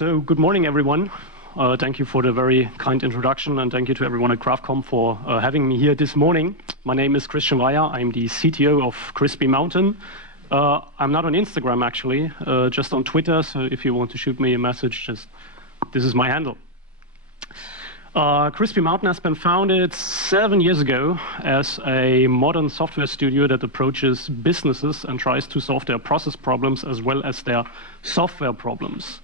So good morning, everyone. Thank you for the very kind introduction, and thank you to everyone at Craftcom for having me here this morning. My name is Weyer. I'm the CTO of Crispy Mountain. I'm not on Instagram, actually, just on Twitter. So if you want to shoot me a message, this is my handle. Crispy Mountain has been founded 7 years ago as a modern software studio that approaches businesses and tries to solve their process problems as well as their software problems.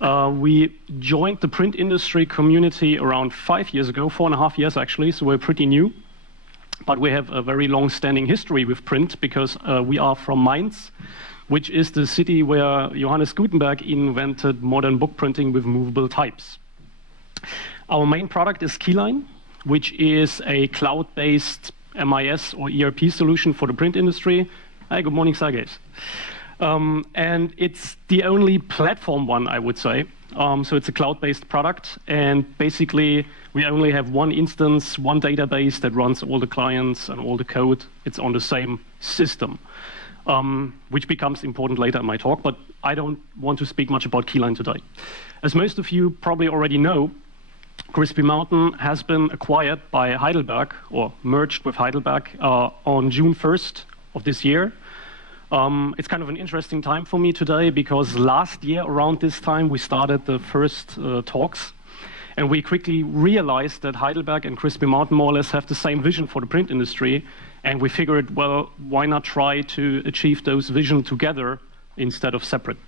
We joined the print industry community around 5 years ago, 4.5 years actually, so we're pretty new. But we have a very long-standing history with print because we are from Mainz, which is the city where Johannes Gutenberg invented modern book printing with movable types. Our main product is Keyline, which is a cloud-based MIS or ERP solution for the print industry. Hi, good morning, Sergej. And it's the only platform one, I would say. So it's a cloud-based product, and basically we only have one instance, one database that runs all the clients and all the code. It's on the same system, which becomes important later in my talk, but I don't want to speak much about Keyline today. As most of you probably already know, Crispy Mountain has been acquired by Heidelberg, or merged with Heidelberg, on June 1st of this year. It's kind of an interesting time for me today because last year around this time we started the first talks, and we quickly realized that Heidelberg and Crispy Mountain more or less have the same vision for the print industry, and we figured, well, why not try to achieve those visions together instead of separately.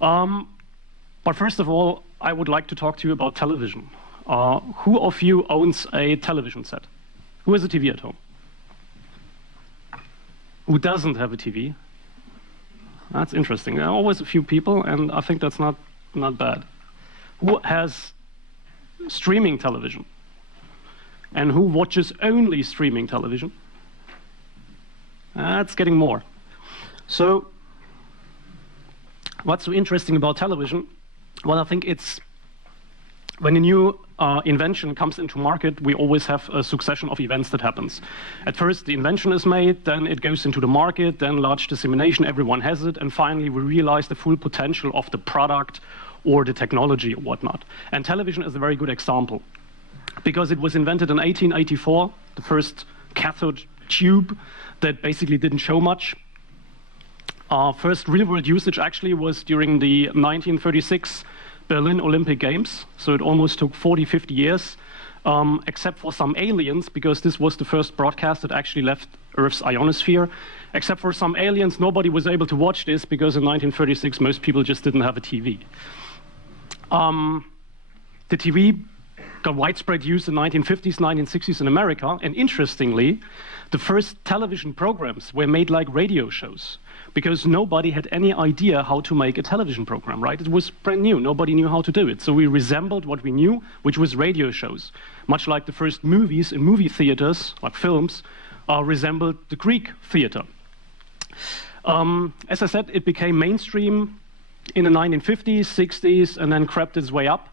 But first of all, I would like to talk to you about television. Who of you owns a television set? Who has a TV at home? Who doesn't have a TV? That's interesting. There are always a few people, and I think that's not bad. Who has streaming television? And who watches only streaming television? That's getting more. So, what's so interesting about television? Well, I think it's when a new invention comes into market, we always have a succession of events that happens. At first, the invention is made, then it goes into the market, then large dissemination, everyone has it, and finally we realize the full potential of the product or the technology or whatnot. And television is a very good example, because it was invented in 1884, the first cathode tube that basically didn't show much. First real-world usage actually was during the 1936 Berlin Olympic Games, so it almost took 40-50 years, except for some aliens, because this was the first broadcast that actually left Earth's ionosphere. Except for some aliens, nobody was able to watch this, because in 1936 most people just didn't have a TV. The TV got widespread use in the 1950s, 1960s in America, and interestingly, the first television programs were made like radio shows, because nobody had any idea how to make a television program, right? It was brand new. Nobody knew how to do it. So we resembled what we knew, which was radio shows. Much like the first movies in movie theaters, like films, resembled the Greek theater. As I said, it became mainstream in the 1950s, 60s, and then crept its way up.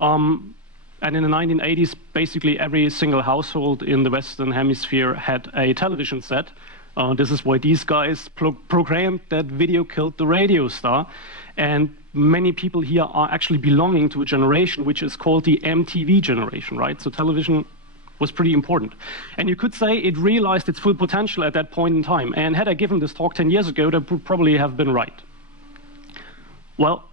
And in the 1980s, basically every single household in the Western Hemisphere had a television set. This is why these guys proclaimed that video killed the radio star. And many people here are actually belonging to a generation which is called the MTV Generation, right? So television was pretty important. And you could say it realized its full potential at that point in time. And had I given this talk 10 years ago, that would probably have been right. Well,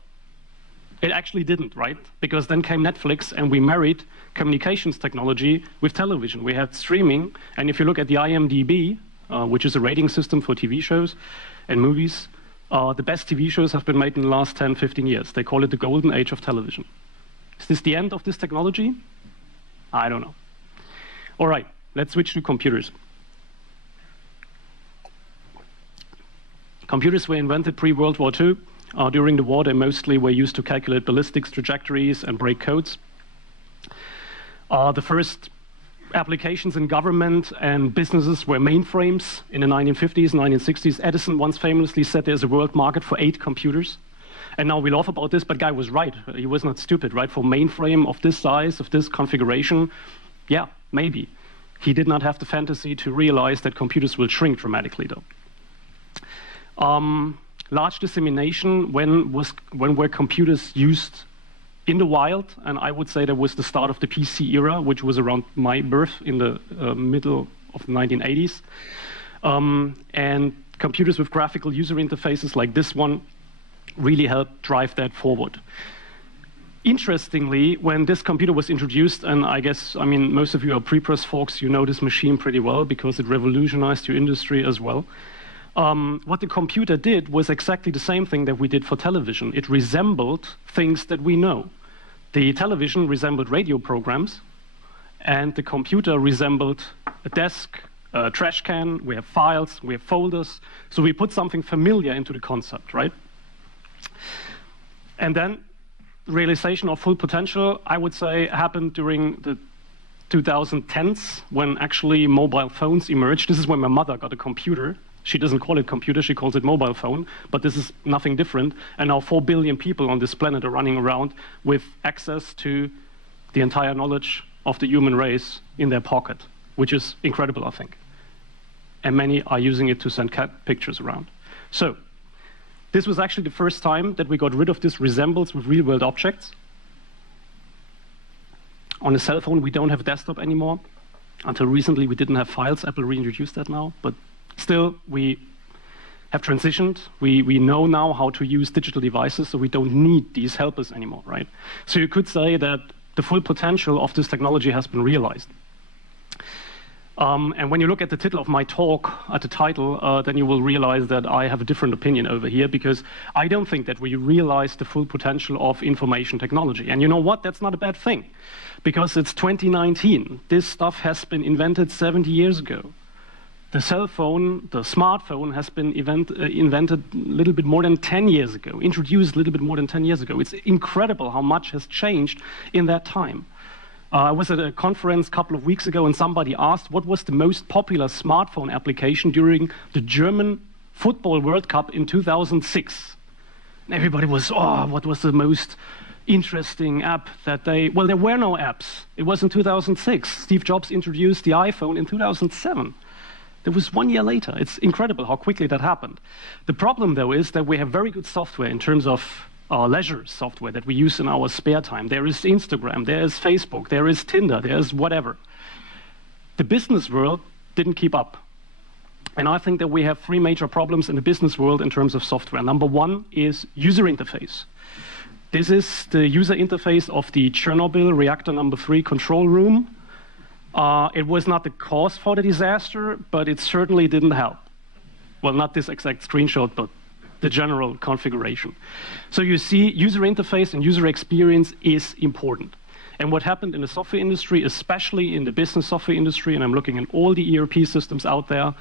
it actually didn't, right? Because then came Netflix, and we married communications technology with television. We had streaming, and if you look at the IMDb, which is a rating system for TV shows and movies, the best TV shows have been made in the last 10, 15 years. They call it the golden age of television. Is this the end of this technology? I don't know. All right, let's switch to computers. Computers were invented pre-World War II. During the war, they mostly were used to calculate ballistics trajectories and break codes. The first applications in government and businesses were mainframes in the 1950s, 1960s. Edison once famously said there's a world market for 8 computers. And now we laugh about this, but guy was right. He was not stupid, right? For mainframe of this size, of this configuration, yeah, maybe. He did not have the fantasy to realize that computers will shrink dramatically, though. large dissemination when were computers used in the wild, and I would say that was the start of the PC era, which was around my birth in the middle of the 1980s. And computers with graphical user interfaces like this one really helped drive that forward. Interestingly, when this computer was introduced, and I guess, I mean, most of you are pre-press folks, you know this machine pretty well because it revolutionized your industry as well. What the computer did was exactly the same thing that we did for television. It resembled things that we know. The television resembled radio programs, and the computer resembled a desk, a trash can, we have files, we have folders. So we put something familiar into the concept, right? And then realization of full potential, I would say, happened during the 2010s when actually mobile phones emerged. This is when my mother got a computer. She doesn't call it computer, she calls it mobile phone, but this is nothing different. And now 4 billion people on this planet are running around with access to the entire knowledge of the human race in their pocket, which is incredible, I think. And many are using it to send cat pictures around. So this was actually the first time that we got rid of this resemblance with real-world objects. On a cell phone, we don't have a desktop anymore. Until recently, we didn't have files. Apple reintroduced that now, but still, we have transitioned. We know now how to use digital devices, so we don't need these helpers anymore, right? So you could say that the full potential of this technology has been realized. And when you look at the title of my talk, at the title, then you will realize that I have a different opinion over here, because I don't think that we realize the full potential of information technology. And you know what? That's not a bad thing, because it's 2019. This stuff has been invented 70 years ago. The cell phone, the smartphone, has been invented a little bit more than 10 years ago, introduced a little bit more than 10 years ago. It's incredible how much has changed in that time. I was at a conference a couple of weeks ago, and somebody asked what was the most popular smartphone application during the German Football World Cup in 2006. And everybody was, oh, what was the most interesting app that they... Well, there were no apps. It was in 2006. Steve Jobs introduced the iPhone in 2007. That was 1 year later. It's incredible how quickly that happened. The problem, though, is that we have very good software in terms of leisure software that we use in our spare time. There is Instagram, there is Facebook, there is Tinder, there is whatever. The business world didn't keep up. And I think that we have 3 major problems in the business world in terms of software. Number 1 is user interface. This is the user interface of the Chernobyl reactor number 3 control room. It was not the cause for the disaster, but it certainly didn't help. Well, not this exact screenshot, but the general configuration. So you see, user interface and user experience is important. And what happened in the software industry, especially in the business software industry, and I'm looking at all the ERP systems out there,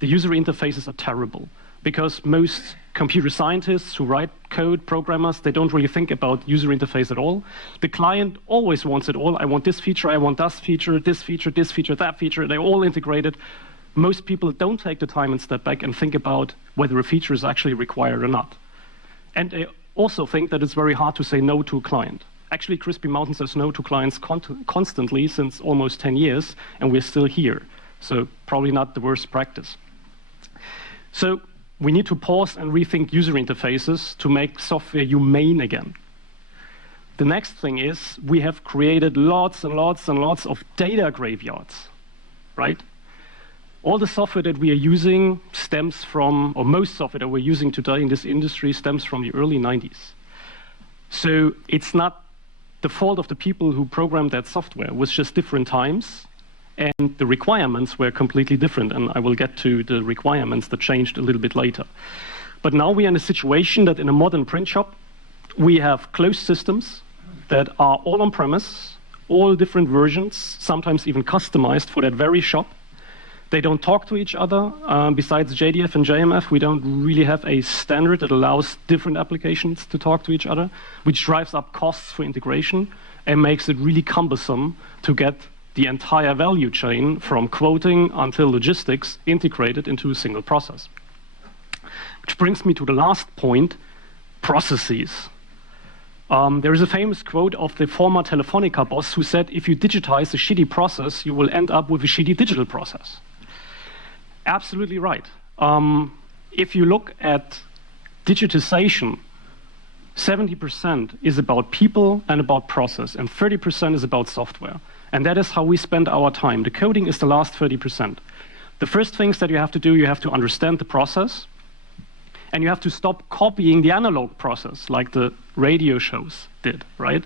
the user interfaces are terrible. Because most computer scientists who write code, programmers, they don't really think about user interface at all. The client always wants it all. I want this feature, I want that feature, this feature, this feature, that feature. They're all integrated. Most people don't take the time and step back and think about whether a feature is actually required or not. And they also think that it's very hard to say no to a client. Actually, Crispy Mountain says no to clients constantly since almost 10 years, and we're still here. So probably not the worst practice. So we need to pause and rethink user interfaces to make software humane again. The next thing is we have created lots and lots and lots of data graveyards, right? All the software that we are using stems from, or most software that we're using today in this industry stems from the early 90s. So it's not the fault of the people who programmed that software. It was just different times, and the requirements were completely different. And I will get to the requirements that changed a little bit later. But now we are in a situation that in a modern print shop, we have closed systems that are all on-premise, all different versions, sometimes even customized for that very shop. They don't talk to each other. Besides JDF and JMF, we don't really have a standard that allows different applications to talk to each other, which drives up costs for integration and makes it really cumbersome to get the entire value chain from quoting until logistics integrated into a single process. Which brings me to the last point, processes. There is a famous quote of the former Telefonica boss who said, if you digitize a shitty process, you will end up with a shitty digital process. Absolutely right. If you look at digitization, 70% is about people and about process, and 30% is about software. And that is how we spend our time. The coding is the last 30%. The first things that you have to do, you have to understand the process, and you have to stop copying the analog process like the radio shows did, right?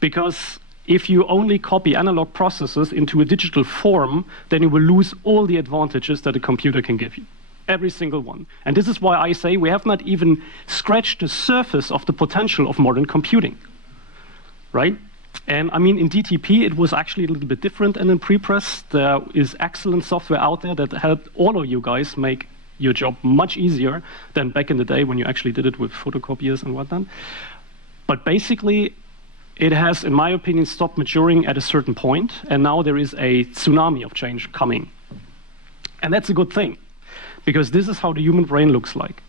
Because if you only copy analog processes into a digital form, then you will lose all the advantages that a computer can give you. Every single one. And this is why I say we have not even scratched the surface of the potential of modern computing, right? And I mean, in DTP, it was actually a little bit different, and in prepress, there is excellent software out there that helped all of you guys make your job much easier than back in the day when you actually did it with photocopiers and whatnot. But basically, it has, in my opinion, stopped maturing at a certain point, and now there is a tsunami of change coming. And that's a good thing, because this is how the human brain looks like.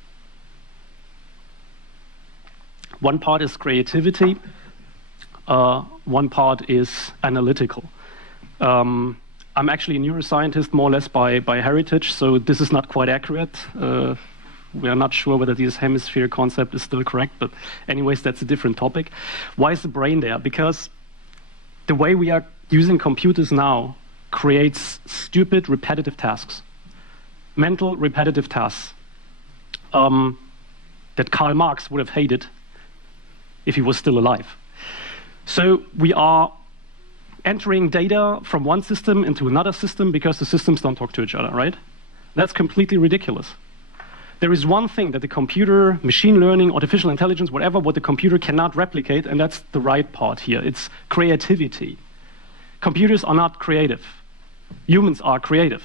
One part is creativity, one part is analytical. I'm actually a neuroscientist, more or less by heritage, so this is not quite accurate. We are not sure whether this hemisphere concept is still correct, but anyways, that's a different topic. Why is the brain there? Because the way we are using computers now creates stupid, repetitive tasks. Mental, repetitive tasks that Karl Marx would have hated if he was still alive. So we are entering data from one system into another system because the systems don't talk to each other, right? That's completely ridiculous. There is one thing that the computer, machine learning, artificial intelligence, whatever, what the computer cannot replicate, and that's the right part here. It's creativity. Computers are not creative. Humans are creative.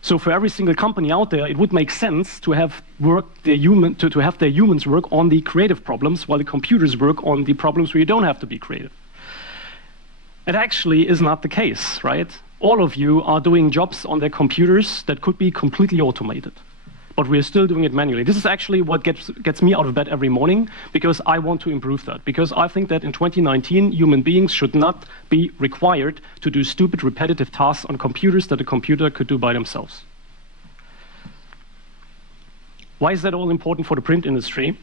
So for every single company out there, it would make sense to have their humans work on the creative problems while the computers work on the problems where you don't have to be creative. It actually is not the case, right? All of you are doing jobs on their computers that could be completely automated, but we are still doing it manually. This is actually what gets me out of bed every morning, because I want to improve that. Because I think that in 2019, human beings should not be required to do stupid, repetitive tasks on computers that a computer could do by themselves. Why is that all important for the print industry?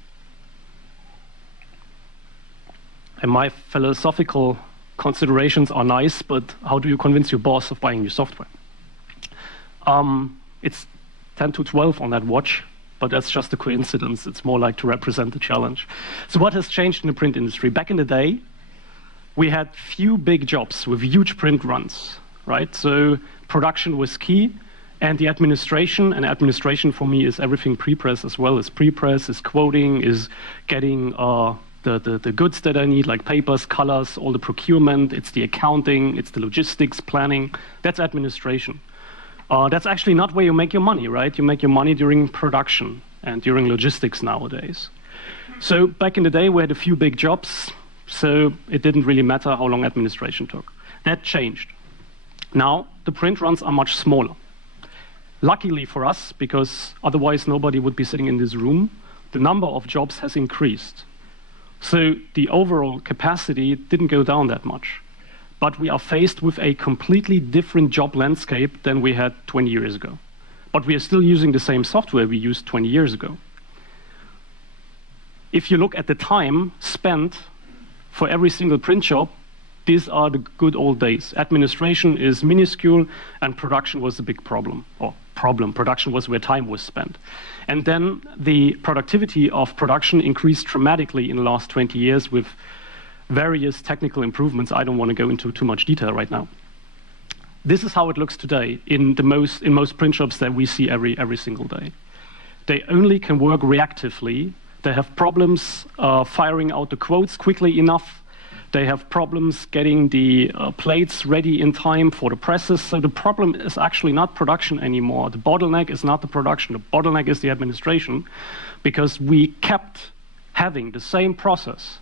And my philosophical considerations are nice, but how do you convince your boss of buying your software? It's 10 to 12 on that watch, but that's just a coincidence. It's more like to represent the challenge. So what has changed in the print industry? Back in the day, we had few big jobs with huge print runs, right? So production was key, and the administration, and administration for me is everything prepress as well as prepress, is quoting, is getting the goods that I need, like papers, colors, all the procurement, it's the accounting, it's the logistics, planning. That's administration. That's actually not where you make your money, right? You make your money during production and during logistics nowadays. So back in the day, we had a few big jobs, so it didn't really matter how long administration took. That changed. Now, the print runs are much smaller. Luckily for us, because otherwise nobody would be sitting in this room, the number of jobs has increased. So the overall capacity didn't go down that much. But we are faced with a completely different job landscape than we had 20 years ago. But we are still using the same software we used 20 years ago. If you look at the time spent for every single print job, these are the good old days. Administration is minuscule, and production was the big problem. Production was where time was spent. And then the productivity of production increased dramatically in the last 20 years with various technical improvements. I don't want to go into too much detail right now. This is how it looks today in most print shops that we see every single day. They only can work reactively. They have problems firing out the quotes quickly enough. They have problems getting the plates ready in time for the presses. So the problem is actually not production anymore. The bottleneck is not the production. The bottleneck is the administration, because we kept having the same process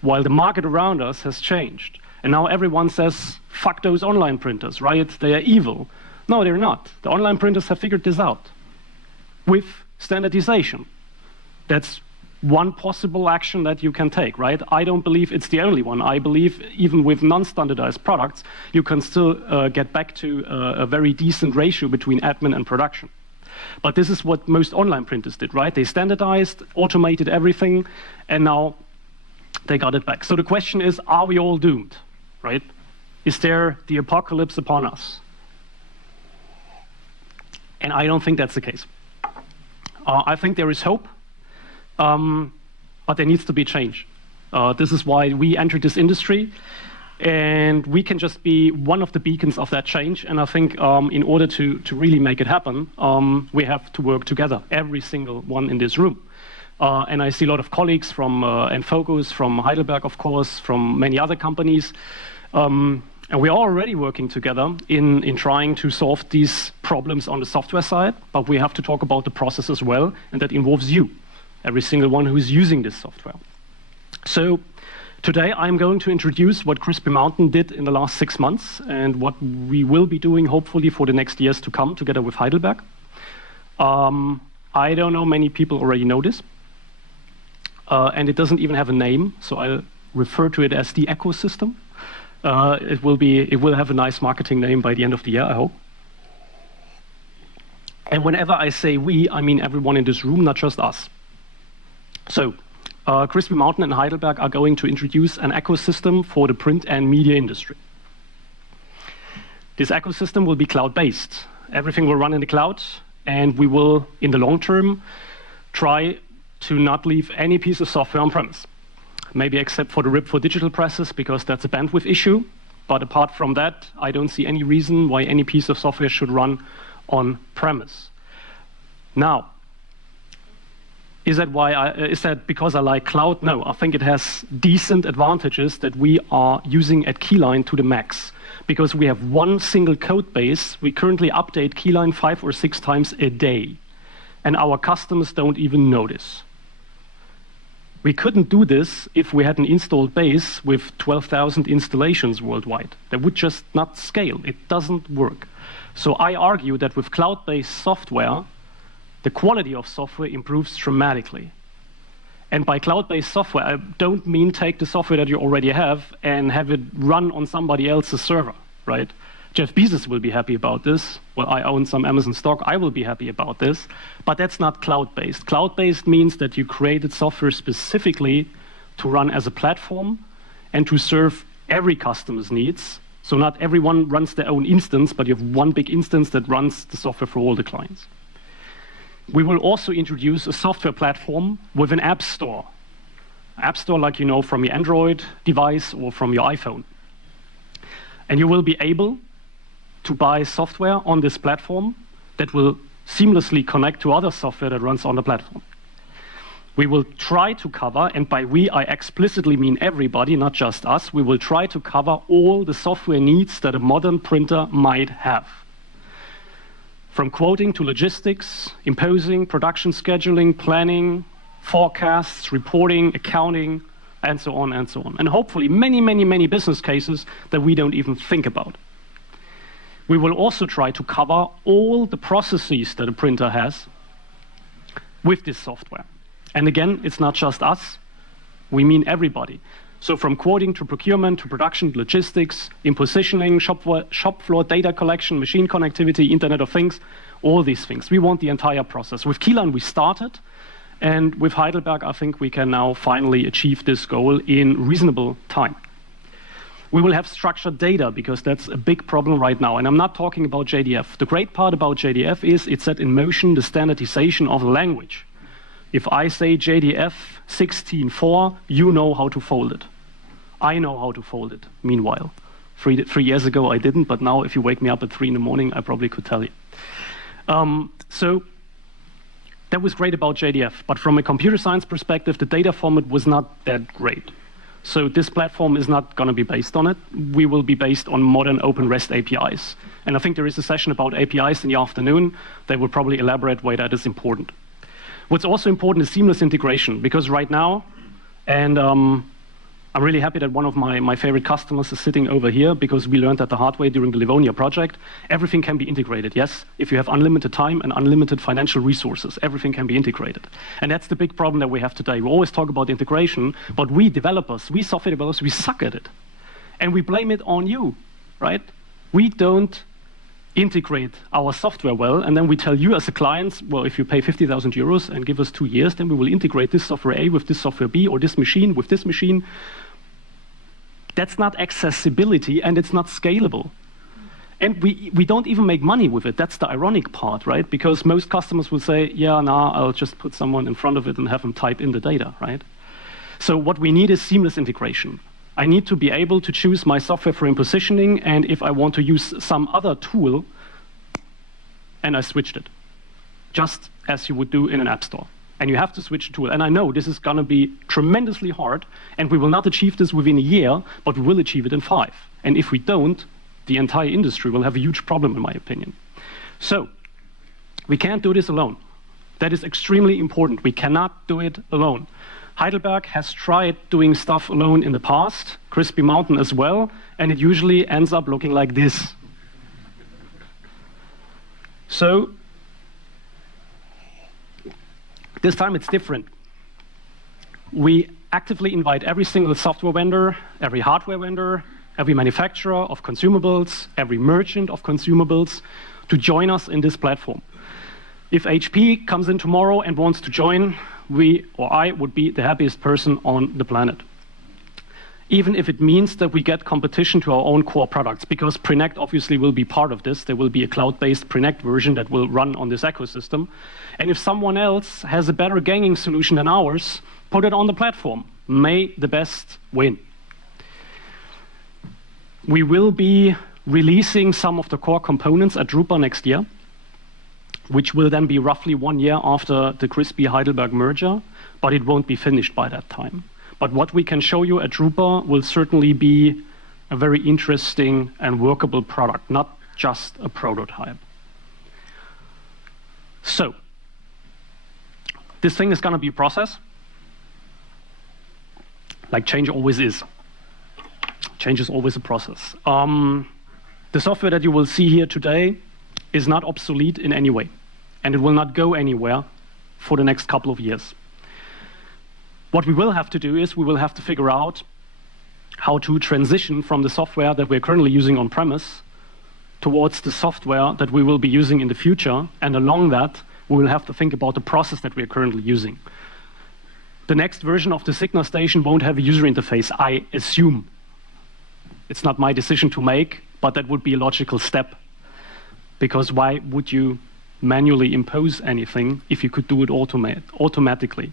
while the market around us has changed. And now everyone says, fuck those online printers, right? They are evil. No, they're not. The online printers have figured this out with standardization. That's one possible action that you can take, right? I don't believe it's the only one. I believe even with non-standardized products, you can still get back to a very decent ratio between admin and production. But this is what most online printers did, right? They standardized, automated everything, and now they got it back. So the question is, are we all doomed, right? Is there the apocalypse upon us? And I don't think that's the case. I think there is hope, but there needs to be change. This is why we entered this industry, and we can just be one of the beacons of that change. And I think in order to really make it happen, we have to work together, every single one in this room. And I see a lot of colleagues from Enfocus, from Heidelberg, of course, from many other companies. And we are already working together in trying to solve these problems on the software side, but we have to talk about the process as well, and that involves you, every single one who is using this software. So today I'm going to introduce what Crispy Mountain did in the last 6 months and what we will be doing hopefully for the next years to come together with Heidelberg. I don't know many people already know this, and it doesn't even have a name, so I'll refer to it as the ecosystem. It will have a nice marketing name by the end of the year, I hope. And whenever I say we, I mean everyone in this room, not just us. So, Crispy Mountain and Heidelberg are going to introduce an ecosystem for the print and media industry. This ecosystem will be cloud-based. Everything will run in the cloud, and we will, in the long term, try to not leave any piece of software on-premise. Maybe except for the RIP for digital presses, because that's a bandwidth issue. But apart from that, I don't see any reason why any piece of software should run on-premise. Now, is that because I like cloud? No, I think it has decent advantages that we are using at Keyline to the max. Because we have one single code base, we currently update Keyline 5 or 6 times a day. And our customers don't even notice. We couldn't do this if we had an installed base with 12,000 installations worldwide. That would just not scale. It doesn't work. So I argue that with cloud-based software, the quality of software improves dramatically. And by cloud-based software, I don't mean take the software that you already have and have it run on somebody else's server, right? Jeff Bezos will be happy about this. Well, I own some Amazon stock. I will be happy about this. But that's not cloud-based. Cloud-based means that you created software specifically to run as a platform and to serve every customer's needs. So not everyone runs their own instance, but you have one big instance that runs the software for all the clients. We will also introduce a software platform with an app store. App store like you know from your Android device or from your iPhone. And you will be able to buy software on this platform that will seamlessly connect to other software that runs on the platform. We will try to cover, and by we I explicitly mean everybody, not just us, we will try to cover all the software needs that a modern printer might have. From quoting to logistics, imposing, production scheduling, planning, forecasts, reporting, accounting, and so on and so on. And hopefully many, many, many business cases that we don't even think about. We will also try to cover all the processes that a printer has with this software. And again, it's not just us, we mean everybody. So from quoting to procurement to production, logistics, in positioning, shop floor data collection, machine connectivity, Internet of Things, all these things. We want the entire process. With Keyline we started, and with Heidelberg I think we can now finally achieve this goal in reasonable time. We will have structured data because that's a big problem right now. And I'm not talking about JDF. The great part about JDF is it set in motion the standardization of the language. If I say JDF 16.4, you know how to fold it. I know how to fold it, meanwhile. Three years ago I didn't, but now if you wake me up at 3 in the morning, I probably could tell you. So that was great about JDF. But from a computer science perspective, the data format was not that great. So this platform is not going to be based on it. We will be based on modern open REST APIs. And I think there is a session about APIs in the afternoon. They will probably elaborate why that is important. What's also important is seamless integration, because right now, and I'm really happy that one of my favorite customers is sitting over here, because we learned that the hard way during the Livonia project. Everything can be integrated, yes? If you have unlimited time and unlimited financial resources, everything can be integrated. And that's the big problem that we have today. We always talk about integration, but we developers, we software developers, we suck at it. And we blame it on you, right? We don't integrate our software well, and then we tell you as a client, well, if you pay 50,000 euros and give us 2 years, then we will integrate this software A with this software B, or this machine with this machine. That's not accessibility, and it's not scalable. And we don't even make money with it. That's the ironic part, right? Because most customers will say, yeah, nah, I'll just put someone in front of it and have them type in the data, right? So what we need is seamless integration. I need to be able to choose my software frame positioning, and if I want to use some other tool, and I switched it, just as you would do in an app store. And you have to switch the tool. And I know this is going to be tremendously hard, and we will not achieve this within a year, but we will achieve it in 5. And if we don't, the entire industry will have a huge problem, in my opinion. So we can't do this alone. That is extremely important. We cannot do it alone. Heidelberg has tried doing stuff alone in the past, Crispy Mountain as well, and it usually ends up looking like this. So this time it's different. We actively invite every single software vendor, every hardware vendor, every manufacturer of consumables, every merchant of consumables to join us in this platform. If HP comes in tomorrow and wants to join, we or I would be the happiest person on the planet. Even if it means that we get competition to our own core products, because Prenect obviously will be part of this. There will be a cloud-based Prenect version that will run on this ecosystem. And if someone else has a better ganging solution than ours, put it on the platform. May the best win. We will be releasing some of the core components at Drupa next year, which will then be roughly 1 year after the Crispy Heidelberg merger, but it won't be finished by that time. But what we can show you at Drupa will certainly be a very interesting and workable product, not just a prototype. So, this thing is going to be a process, like change always is. Change is always a process. The software that you will see here today is not obsolete in any way, and it will not go anywhere for the next couple of years. What we will have to do is we will have to figure out how to transition from the software that we're currently using on-premise towards the software that we will be using in the future, and along that, we will have to think about the process that we're currently using. The next version of the Signa station won't have a user interface, I assume. It's not my decision to make, but that would be a logical step. Because why would you manually impose anything if you could do it automatically?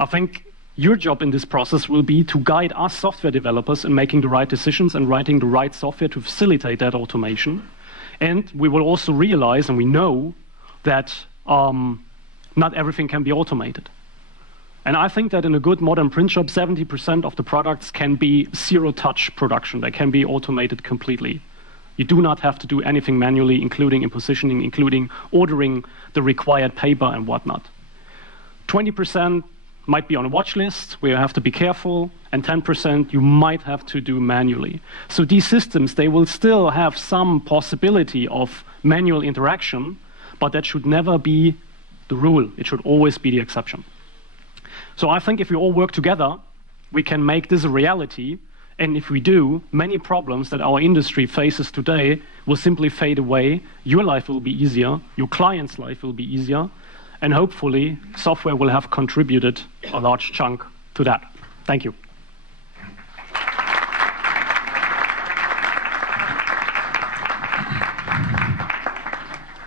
I think your job in this process will be to guide us software developers in making the right decisions and writing the right software to facilitate that automation. And we will also realize, and we know, that not everything can be automated. And I think that in a good modern print shop, 70% of the products can be zero-touch production. They can be automated completely. You do not have to do anything manually, including in positioning, including ordering the required paper and whatnot. 20% might be on a watch list where you have to be careful, and 10% you might have to do manually. So these systems, they will still have some possibility of manual interaction, but that should never be the rule. It should always be the exception. So I think if we all work together, we can make this a reality. And if we do, many problems that our industry faces today will simply fade away. Your life will be easier. Your client's life will be easier. And hopefully, software will have contributed a large chunk to that. Thank you.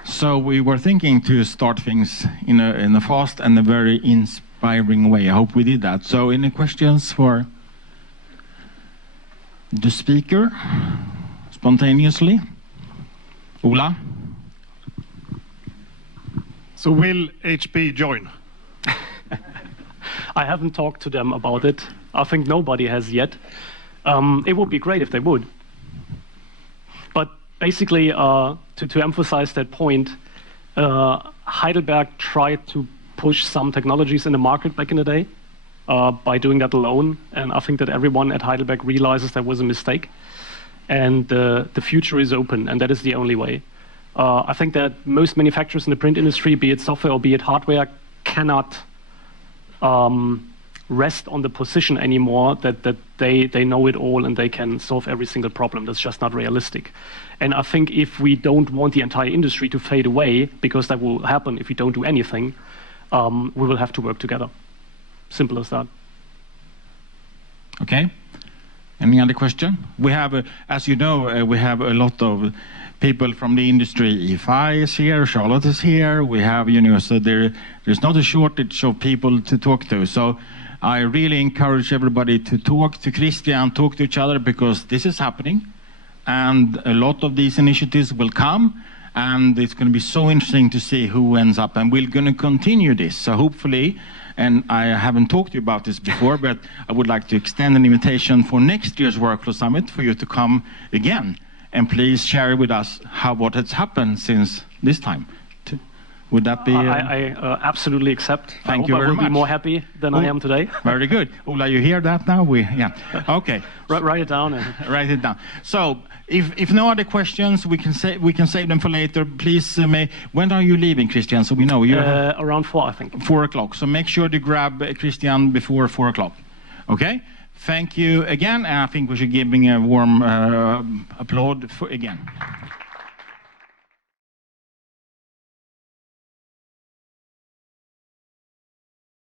So we were thinking to start things in a fast and a very inspiring way. I hope we did that. So any questions for the speaker, spontaneously? Ola? So will HP join? I haven't talked to them about it. I think nobody has yet. It would be great if they would. But basically, to emphasize that point, Heidelberg tried to push some technologies in the market back in the day by doing that alone. And I think that everyone at Heidelberg realizes that was a mistake. And the future is open, and that is the only way. I think that most manufacturers in the print industry, be it software or be it hardware, cannot rest on the position anymore that they know it all and they can solve every single problem. That's just not realistic. And I think if we don't want the entire industry to fade away, because that will happen if we don't do anything, we will have to work together. Simple as that. Okay. Any other question? We have, as you know, we have a lot of people from the industry. EFI is here, Charlotte is here. We have, so there's not a shortage of people to talk to. So I really encourage everybody to talk to Christian, talk to each other, because this is happening. And a lot of these initiatives will come. And it's going to be so interesting to see who ends up. And we're going to continue this. So hopefully, and I haven't talked to you about this before, but I would like to extend an invitation for next year's Workflow Summit for you to come again. And please share with us what has happened since this time. Would that be... I absolutely accept. Thank you very much. I will be more happy than I am today. Very good. Ola, you hear that now? Yeah. Okay. Write it down. Write it down. So, if no other questions, we can save them for later. Please, when are you leaving, Christian? So we know you around 4, I think. 4 o'clock. So make sure to grab Christian before 4 o'clock. Okay. Thank you again. And I think we should give him a warm applause again.